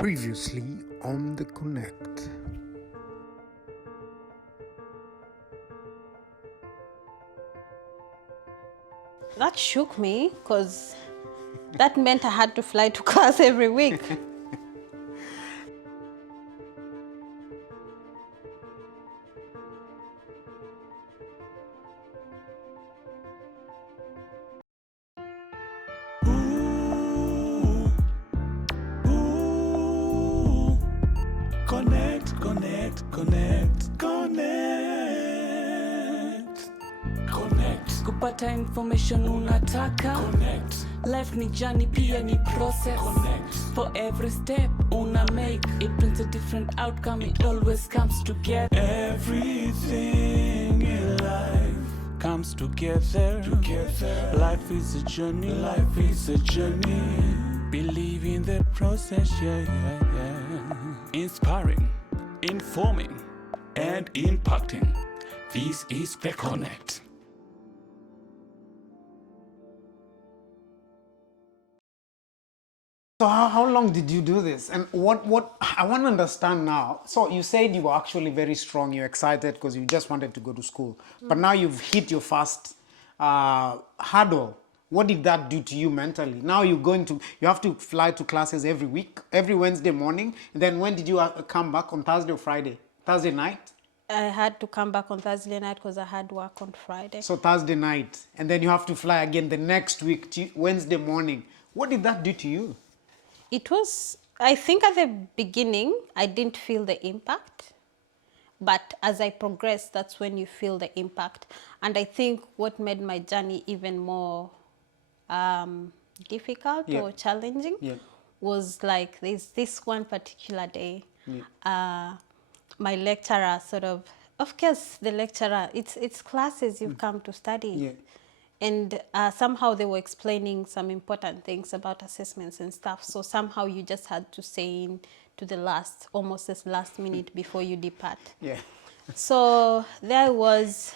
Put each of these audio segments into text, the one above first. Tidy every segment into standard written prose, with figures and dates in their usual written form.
Previously on The Connect. That shook me because that meant I had to fly to class every week. Kupata information unataka connect. Life ni journey pia ni process connect. For every step una make it brings a different outcome. It always comes together. Everything in life comes together. Life is a journey. Believe in the process, yeah. Inspiring, informing, and impacting. This is The Connect. So how long did you do this? And what I want to understand now, so you said you were actually very strong, you're excited because you just wanted to go to school. But now you've hit your first hurdle. What did that do to you mentally? Now you have to fly to classes every week, every Wednesday morning. And then when did you come back, on Thursday or Friday? Thursday night? I had to come back on Thursday night because I had work on Friday. So Thursday night. And then you have to fly again the next week, Wednesday morning. What did that do to you? It was, I think at the beginning, I didn't feel the impact. But as I progressed, that's when you feel the impact. And I think what made my journey even more difficult or challenging was like this one particular day. My lecturer sort of course, the lecturer, it's classes you've come to study. And somehow they were explaining some important things about assessments and stuff. So somehow you just had to say in to the almost this last minute before you depart. So there was,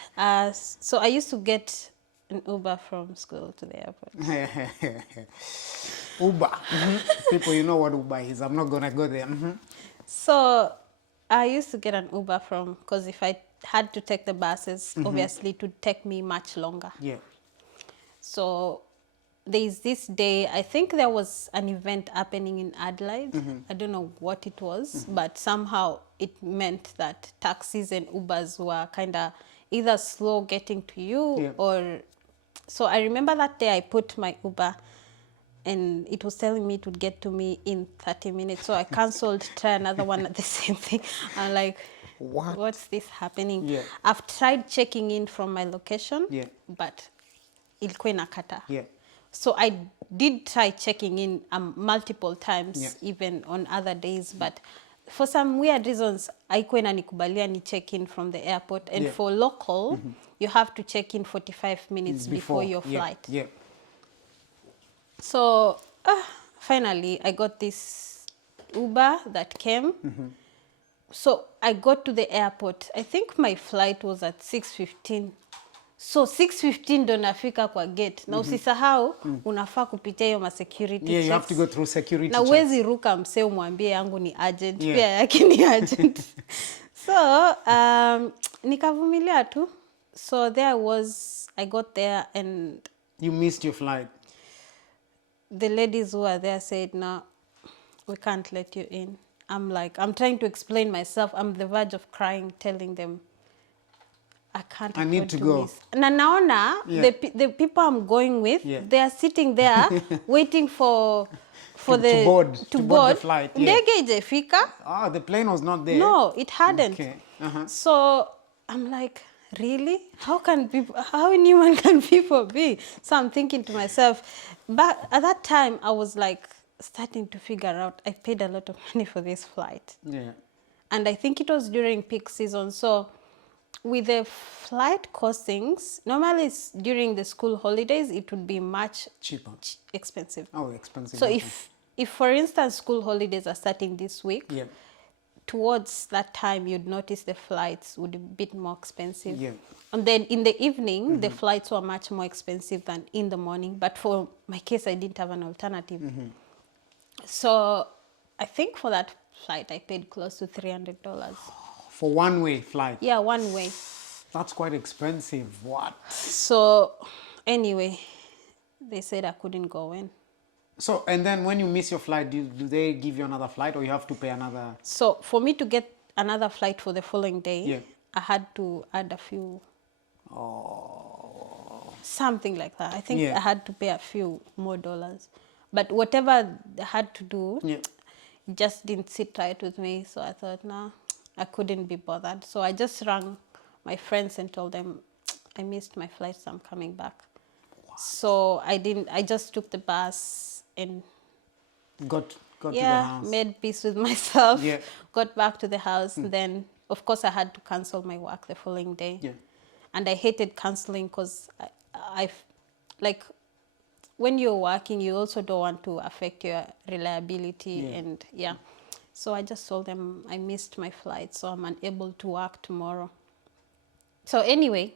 so I used to get an Uber from school to the airport. Uber. People, you know what Uber is. I'm not going to go there. So I used to get an Uber because if I had to take the buses, obviously it would take me much longer. So there's this day, I think there was an event happening in Adelaide. I don't know what it was, but somehow it meant that taxis and Ubers were kind of either slow getting to you or... So I remember that day I put my Uber and it was telling me it would get to me in 30 minutes. So I cancelled, try another one at the same thing. I'm like, what's this happening? I've tried checking in from my location, but ilikuwa inakata. So I did try checking in multiple times, even on other days, but for some weird reasons, haikuwa inanikubalia ni check in from the airport. And for local, you have to check in 45 minutes before your flight. So finally, I got this Uber that came. So I got to the airport. I think my flight was at 6:15. So 6:15 ndo nafika kwa gate. Na usisahau unafaa kupitia hiyo security checks. You have to go through security na checks. Na uwezi ruka msee umwambie yangu ni agent, pia yake ni agent. So nikavumilia tu. So I got there and... You missed your flight. The ladies who were there said, no, we can't let you in. I'm trying to explain myself. I'm on the verge of crying, telling them, I need to go. Miss. Na naona the people I'm going with, they are sitting there waiting to board the flight. Ndege ijefika. The plane was not there. No, it hadn't. Okay. So I'm like, really? How inhuman can people be? So I'm thinking to myself, but at that time I was like starting to figure out, I paid a lot of money for this flight. And I think it was during peak season. So with the flight costings, normally it's during the school holidays, it would be much cheaper, expensive. Oh, expensive. So if for instance, school holidays are starting this week, towards that time, you'd notice the flights would be a bit more expensive. And then in the evening, the flights were much more expensive than in the morning. But for my case, I didn't have an alternative. So I think for that flight, I paid close to $300. For one-way flight? Yeah, one way. That's quite expensive. What? So anyway, they said I couldn't go in. So, and then when you miss your flight, do they give you another flight, or you have to pay another? So for me to get another flight for the following day, Yeah. I had to add a few, something like that. I think Yeah. I had to pay a few more dollars. But whatever I had to do, Yeah. it just didn't sit right with me. So I thought, nah, I couldn't be bothered. So I just rang my friends and told them, I missed my flight, so I'm coming back. Wow. So I just took the bus and Got to the yeah, house. made peace with myself, Yeah. got back to the house. Then, of course, I had to cancel my work the following day. Yeah. And I hated canceling because like, when you're working, you also don't want to affect your reliability. Yeah. And yeah, so I just told them I missed my flight, so I'm unable to work tomorrow. So anyway,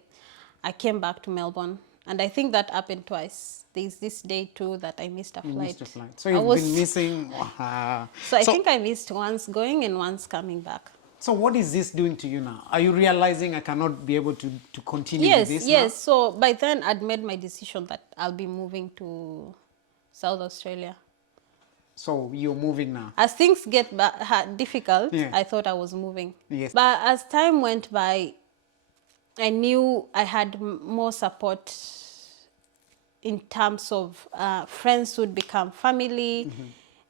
I came back to Melbourne, and I think that happened twice. There's this day too that I missed a flight. You missed a flight. So you've been missing. So I think I missed once going and once coming back. So what is this doing to you now? Are you realizing I cannot be able to continue with this Yes. now? So by then I'd made my decision that I'll be moving to South Australia. So you're moving now? As things get difficult, Yeah. I thought I was moving. Yes. But as time went by, I knew I had more support in terms of friends who'd become family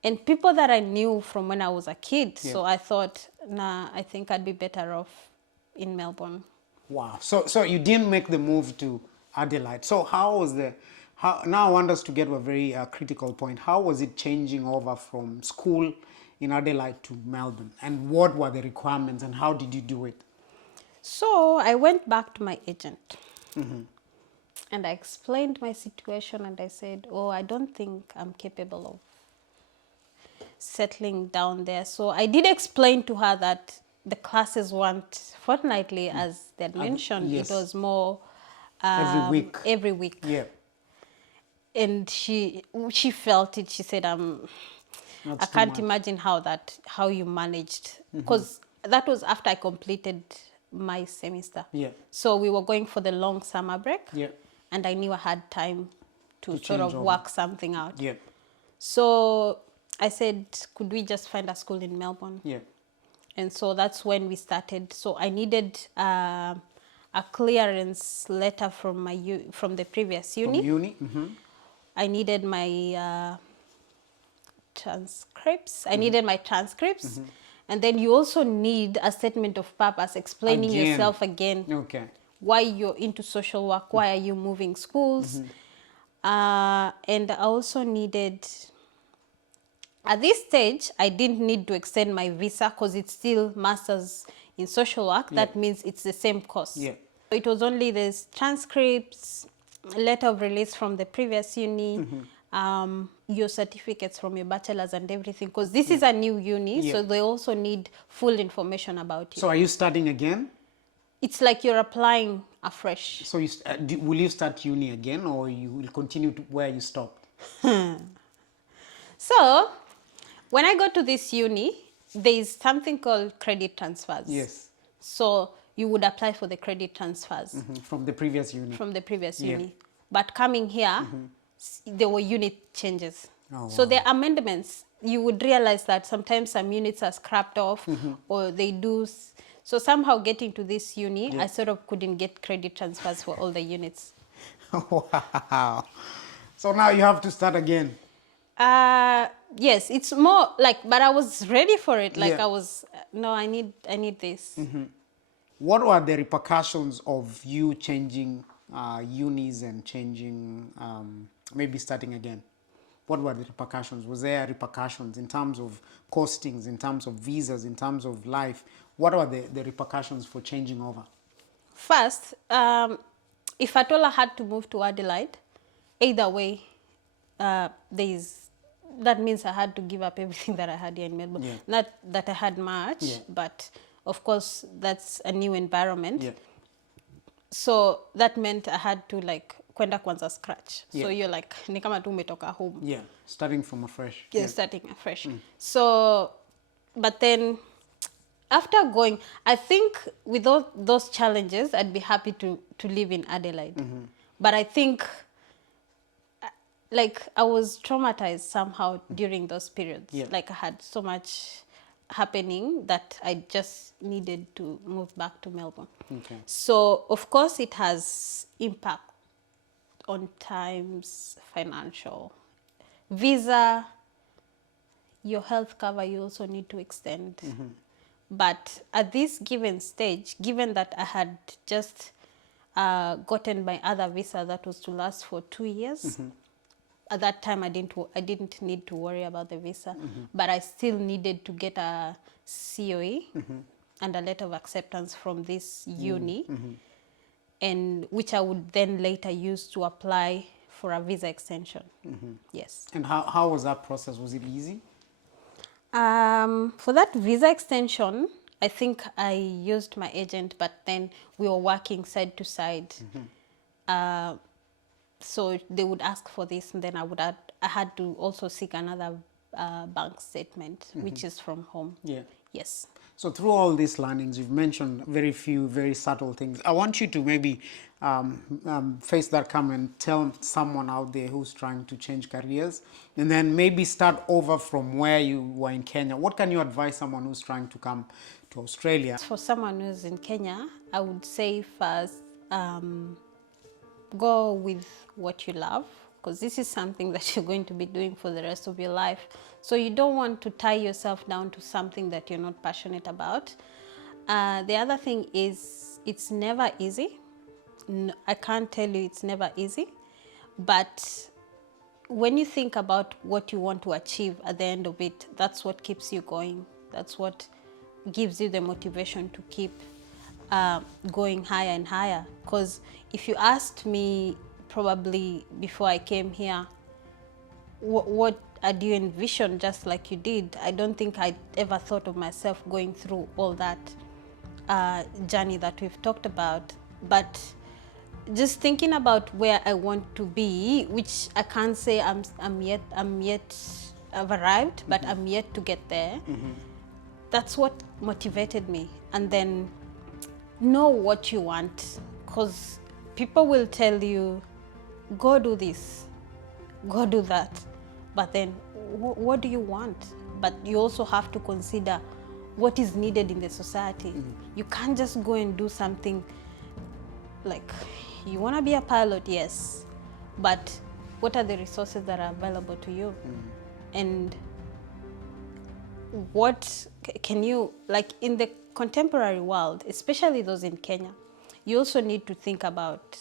and people that I knew from when I was a kid. Yeah. So I thought, nah, I think I'd be better off in Melbourne. Wow. So you didn't make the move to Adelaide. So how was now I want us to get to a very critical point. How was it changing over from school in Adelaide to Melbourne? And what were the requirements and how did you do it? So I went back to my agent and I explained my situation and I said, oh, I don't think I'm capable of settling down there. So I did explain to her that the classes weren't fortnightly as they had mentioned. Yes. It was more Every week. Every week. Yeah. And she felt it. She said, I That's too can't much. imagine how you managed, because that was after I completed my semester. Yeah. So we were going for the long summer break. Yeah. And I knew I had time to sort change of over. work something out. Yeah. So I said, could we just find a school in Melbourne? Yeah. And so that's when we started. So I needed a clearance letter from from the previous uni. From uni? Mm-hmm. I needed my transcripts. I needed my transcripts. And then you also need a statement of purpose explaining Again. yourself again. Okay. Why you're into social work, why are you moving schools. And I also needed, at this stage, I didn't need to extend my visa because it's still master's in social work. That means it's the same course. Yeah. It was only the transcripts, letter of release from the previous uni, your certificates from your bachelor's and everything, because this is a new uni, so they also need full information about you. So are you starting again? It's like you're applying afresh. So will you start uni again, or you will continue to where you stopped? So when I got to this uni, there is something called credit transfers. Yes. So you would apply for the credit transfers From the previous uni? from the previous Yeah. uni. But coming here, there were unit changes. Oh, So wow. there are amendments. You would realize that sometimes some units are scrapped off or they do. So somehow getting to this uni, I sort of couldn't get credit transfers for all the units. Wow. So now you have to start again. Yes, it's more like, but I was ready for it. Like Yeah. I was, no, I need this. What were the repercussions of you changing unis and changing, maybe starting again? What were the repercussions? Was there repercussions in terms of costings, in terms of visas, in terms of life? What were the repercussions for changing over? First, if at all I had to move to Adelaide, either way, that means I had to give up everything that I had here in Melbourne. Yeah. Not that I had much, but of course that's a new environment. Yeah. So that meant I had to like kwenda kwanza scratch. So you're like, ni kama tu umetoka home. Yeah, starting from afresh. Yeah, starting afresh. So, but then after going, I think with all those challenges, I'd be happy to live in Adelaide. But I think, like, I was traumatized somehow during those periods. Yeah. Like, I had so much happening that I just needed to move back to Melbourne. Okay. So, of course, it has impact on times, financial, visa, your health cover, you also need to extend. But at this given stage, given that I had just gotten my other visa that was to last for 2 years, at that time I didn't need to worry about the visa, but I still needed to get a COE and a letter of acceptance from this uni, and which I would then later use to apply for a visa extension. Yes. And how was that process? Was it easy? For that visa extension, I think I used my agent, but then we were working side to side. So they would ask for this, and then I had to also seek another bank statement, which is from home. Yeah. Yes. So through all these learnings, you've mentioned very few, very subtle things. I want you to maybe face that come and tell someone out there who's trying to change careers, and then maybe start over from where you were in Kenya. What can you advise someone who's trying to come to Australia? For someone who's in Kenya, I would say first, go with what you love, because this is something that you're going to be doing for the rest of your life. So you don't want to tie yourself down to something that you're not passionate about. The other thing is, it's never easy. No, I can't tell you it's never easy. But when you think about what you want to achieve at the end of it, that's what keeps you going. That's what gives you the motivation to keep going higher and higher. Because if you asked me probably before I came here, what do you envision, just like you did, I don't think I ever thought of myself going through all that journey that we've talked about. But just thinking about where I want to be, which I can't say I've arrived, but I'm yet to get there. That's what motivated me. And then know what you want, because people will tell you, go do this, go do that, but then what do you want? But you also have to consider what is needed in the society. You can't just go and do something like, you want to be a pilot, yes, but what are the resources that are available to you? And what can you, like in the contemporary world, especially those in Kenya, you also need to think about,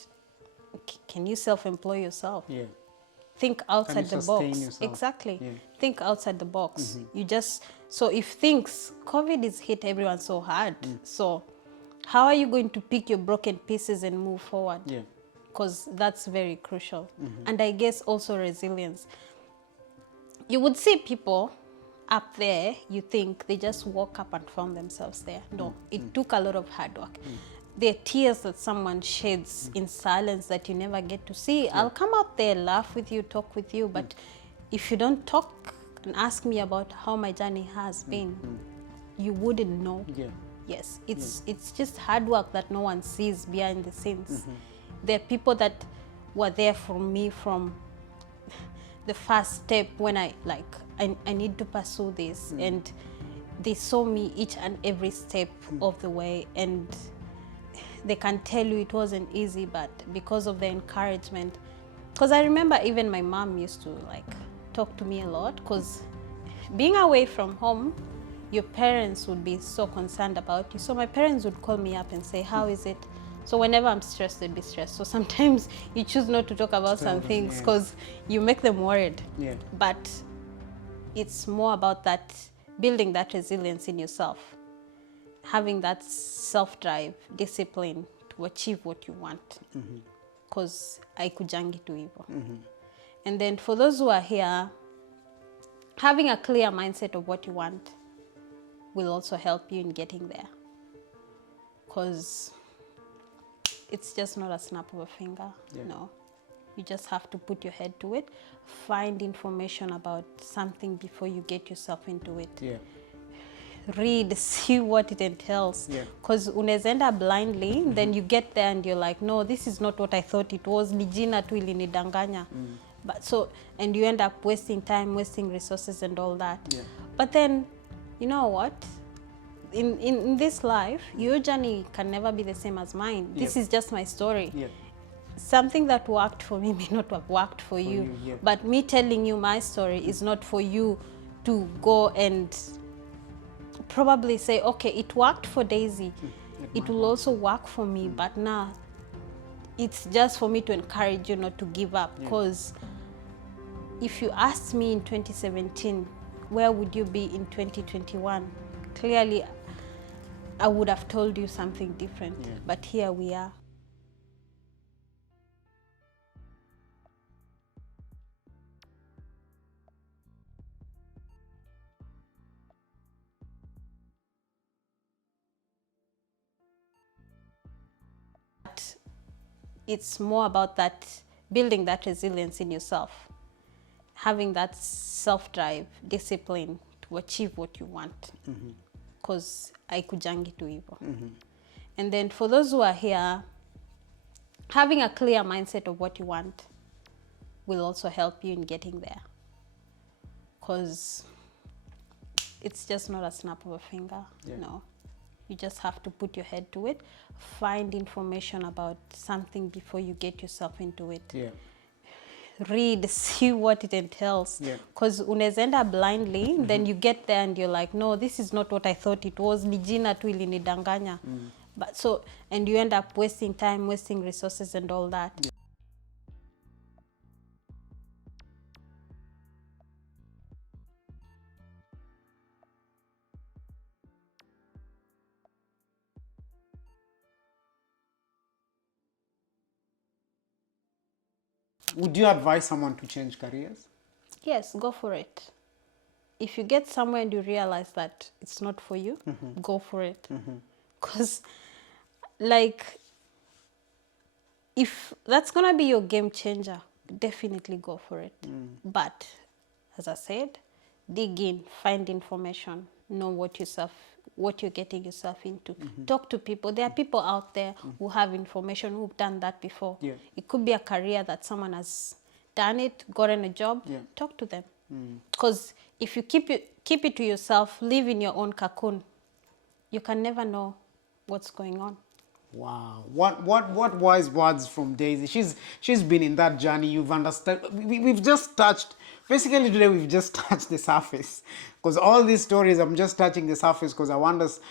can you self-employ yourself? Yeah. Think outside the box. Yourself? Exactly. Yeah. Think outside the box. You just, so if COVID is hit everyone so hard, so how are you going to pick your broken pieces and move forward? Yeah. Because that's very crucial. And I guess also resilience. You would see people up there, you think they just woke up and found themselves there. No, it took a lot of hard work. There are tears that someone sheds in silence that you never get to see. Yeah. I'll come out there, laugh with you, talk with you, but if you don't talk and ask me about how my journey has been, you wouldn't know. Yeah. Yes, it's just hard work that no one sees behind the scenes. There are people that were there for me from the first step when I need to pursue this, and they saw me each and every step of the way, and they can tell you it wasn't easy, but because of the encouragement, because I remember even my mom used to talk to me a lot, because being away from home, your parents would be so concerned about you. So my parents would call me up and say, how is it? So whenever I'm stressed, they'd be stressed. So sometimes you choose not to talk about some things because you make them worried. Yeah. But it's more about that, building that resilience in yourself, having that self-drive, discipline to achieve what you want. Because haikujangi tu hivyo. And then for those who are here, having a clear mindset of what you want will also help you in getting there. Because it's just not a snap of a finger. Yeah. No. You just have to put your head to it. Find information about something before you get yourself into it. Yeah. Read, see what it entails. Because unaweza enda blindly, then you get there and you're like, no, this is not what I thought it was. Ni jina tu ilinidanganya. But so, and you end up wasting time, wasting resources and all that. But then, you know what? In this life, your journey can never be the same as mine. This is just my story. Something that worked for me may not have worked for you. But me telling you my story is not for you to go and probably say, okay, it worked for Daisy. It will also work for me. But now, it's just for me to encourage you not to give up. Because if you asked me in 2017, where would you be in 2021? Clearly, I would have told you something different. But here we are. It's more about that, building that resilience in yourself, having that self-drive, discipline to achieve what you want. Because haikujangi tu hivyo. And then for those who are here, having a clear mindset of what you want will also help you in getting there. Because it's just not a snap of a finger. No. You just have to put your head to it. Find information about something before you get yourself into it. Read, see what it entails. Because unaweza enda blindly, then you get there and you're like, no, this is not what I thought it was. Ni jina tu ilinidanganya. But so, and you end up wasting time, wasting resources and all that. Would you advise someone to change careers? Yes, go for it. If you get somewhere and you realize that it's not for you, go for it. Because, like, if that's going to be your game changer, definitely go for it. But, as I said, dig in, find information, know what you're getting yourself into. Talk to people. There are people out there who have information, who've done that before. It could be a career that someone has done it, gotten a job. Talk to them. Because if you keep it to yourself, live in your own cocoon, you can never know what's going on. Wow, what wise words from Daisy. She's been in that journey. You've understood. We've just touched. Basically today we've just touched the surface. Because all these stories, I'm just touching the surface because I want us.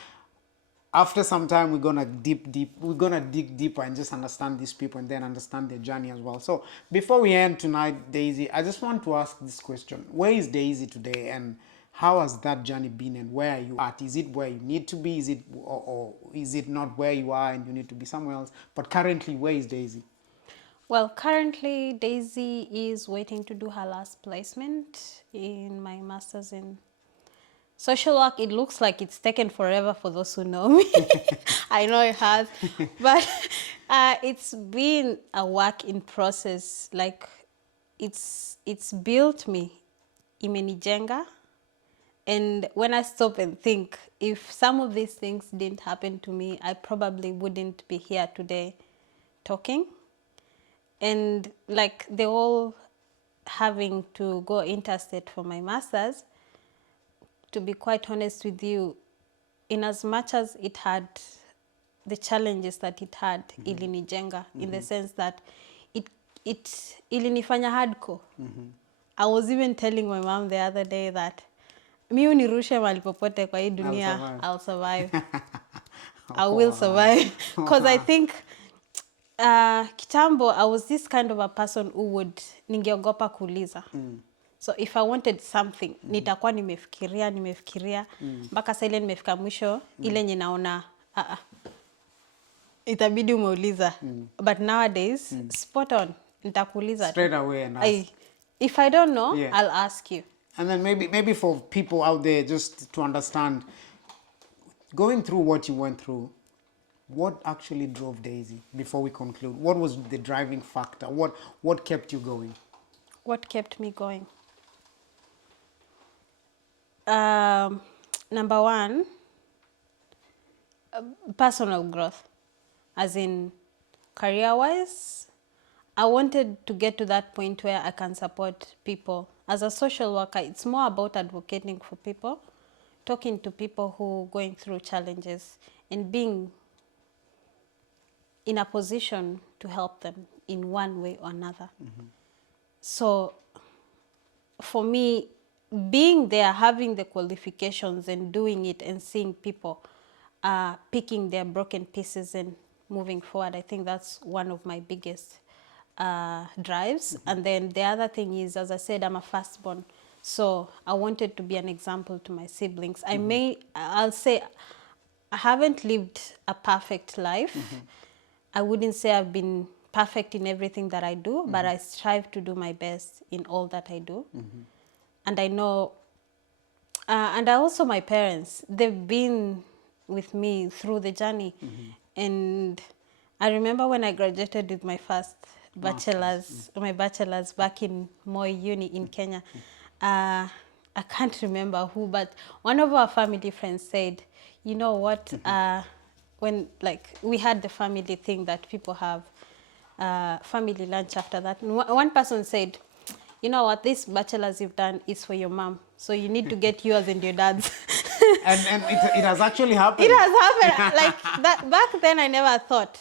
After some time, we're gonna dig deeper and just understand these people and then understand their journey as well. So before we end tonight, Daisy, I just want to ask this question: where is Daisy today, and how has that journey been, and where are you at? Is it where you need to be? Is it or is it not where you are and you need to be somewhere else? But currently, where is Daisy? Well, currently Daisy is waiting to do her last placement in my master's in social work. It looks like it's taken forever for those who know me. I know it has, but it's been a work in process. Like it's built me, imenijenga. And when I stop and think, if some of these things didn't happen to me, I probably wouldn't be here today talking. And like the whole having to go interstate for my master's, to be quite honest with you, in as much as it had the challenges that it had, ilinijenga, in the sense that it ilinifanya hardcore. I was even telling my mom the other day that mi unirushe mahali popote kwa hii dunia, I'll survive. I will survive. Because I think kitambo, I was this kind of a person who would ningeogopa kuuliza. So if I wanted something, nitakuwa nimefikiria, mpaka saa ile nimefika mwisho, ile nye naona, itabidi umeuliza. But nowadays, spot on, nitakuuliza. Straight away and ask. If I don't know, I'll ask you. And then maybe for people out there, just to understand, going through what you went through, What actually drove Daisy, before we conclude? What was the driving factor? What kept you going? What kept me going? Number one, personal growth, as in career-wise. I wanted to get to that point where I can support people. As a social worker, it's more about advocating for people, talking to people who are going through challenges, and being in a position to help them in one way or another. So for me, being there, having the qualifications and doing it and seeing people picking their broken pieces and moving forward, I think that's one of my biggest drives. And then the other thing is, as I said, I'm a firstborn. So I wanted to be an example to my siblings. I'll say I haven't lived a perfect life. I wouldn't say I've been perfect in everything that I do, but I strive to do my best in all that I do. And I know, and also my parents, they've been with me through the journey. And I remember when I graduated with my first my bachelor's back in Moi Uni in Kenya. I can't remember who, but one of our family friends said, you know what, when we had the family thing that people have, family lunch after that. And one person said, you know what, this bachelor's you've done is for your mom, so you need to get yours and your dad's. and it has actually happened. It has happened. Like that back then, I never thought.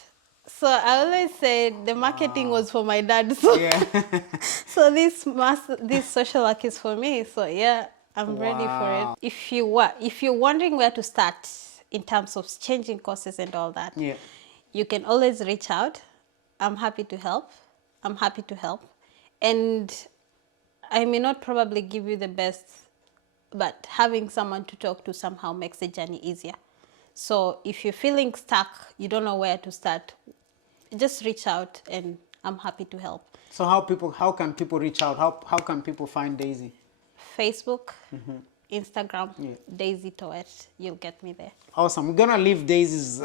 So I always said the marketing was for my dad. So, so this social work is for me. So yeah, I'm ready for it. If you're wondering where to start in terms of changing courses and all that, you can always reach out. I'm happy to help. And I may not probably give you the best, but having someone to talk to somehow makes the journey easier. So if you're feeling stuck, you don't know where to start, just reach out and I'm happy to help. So how can people reach out? How can people find Daisy? Facebook, Instagram, daisytowett. You'll get me there. Awesome. We're gonna leave Daisy's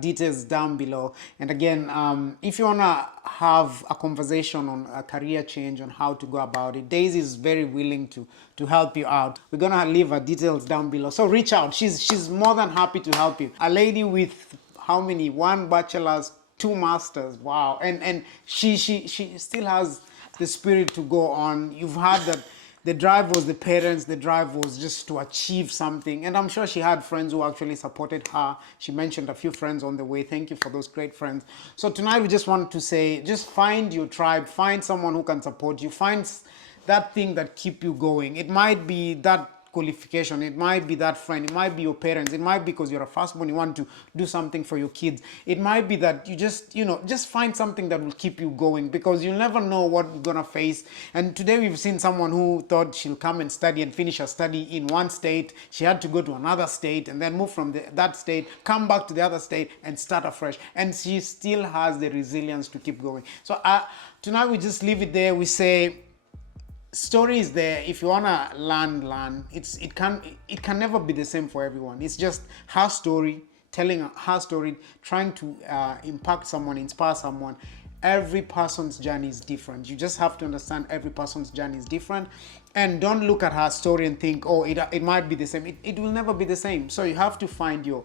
details down below. And again, if you wanna have a conversation on a career change, on how to go about it, Daisy is very willing to help you out. We're gonna leave her details down below. So reach out. She's more than happy to help you. A lady with how many? 1 bachelor's, 2 masters. Wow. And she still has the spirit to go on. You've heard that. The drive was the parents, the drive was just to achieve something. And I'm sure she had friends who actually supported her. She mentioned a few friends on the way. Thank you for those great friends. So tonight we just want to say, just find your tribe, find someone who can support you, find that thing that keep you going. It might be that qualification, it might be that friend, it might be your parents, it might be because you're a firstborn, you want to do something for your kids. It might be that you just find something that will keep you going, because you'll never know what you're gonna face. And today we've seen someone who thought she'll come and study and finish her study in one state. She had to go to another state and then move from that state, come back to the other state and start afresh. And she still has the resilience to keep going. So tonight we just leave it there. We say, story is there. If you wanna learn. It can never be the same for everyone. It's just her story, telling her story, trying to impact someone, inspire someone. Every person's journey is different. You just have to understand every person's journey is different, and don't look at her story and think, oh, it might be the same. It will never be the same. So you have to find your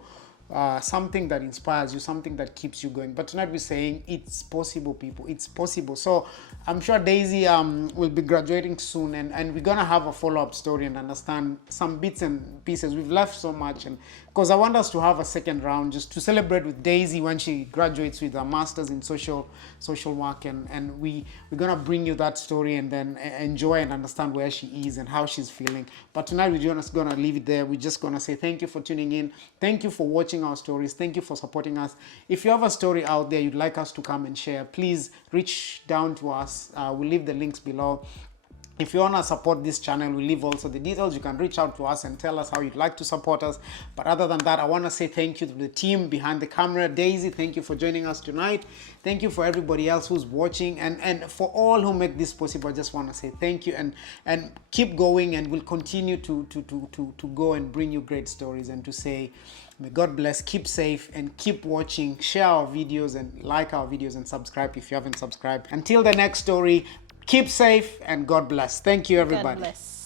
something that inspires you, something that keeps you going. But tonight we're saying it's possible, people. It's possible. So I'm sure Daisy will be graduating soon, and we're gonna have a follow-up story and understand some bits and pieces. We've left so much, and because I want us to have a second round just to celebrate with Daisy when she graduates with a master's in social work, and we're gonna bring you that story and then enjoy and understand where she is and how she's feeling. But tonight we're just gonna leave it there. We're just gonna say thank you for tuning in. Thank you for watching our stories. Thank you for supporting us. If you have a story out there you'd like us to come and share, please reach down to us. We'll leave the links below. If you want to support this channel, we leave also the details. You can reach out to us and tell us how you'd like to support us. But other than that, I want to say thank you to the team behind the camera. Daisy, thank you for joining us tonight. Thank you for everybody else who's watching, and for all who make this possible. I just want to say thank you, and keep going, and we'll continue to go and bring you great stories, and to say may God bless, keep safe, and keep watching. Share our videos and like our videos and subscribe if you haven't subscribed. Until the next story, keep safe and God bless. Thank you, everybody. God bless.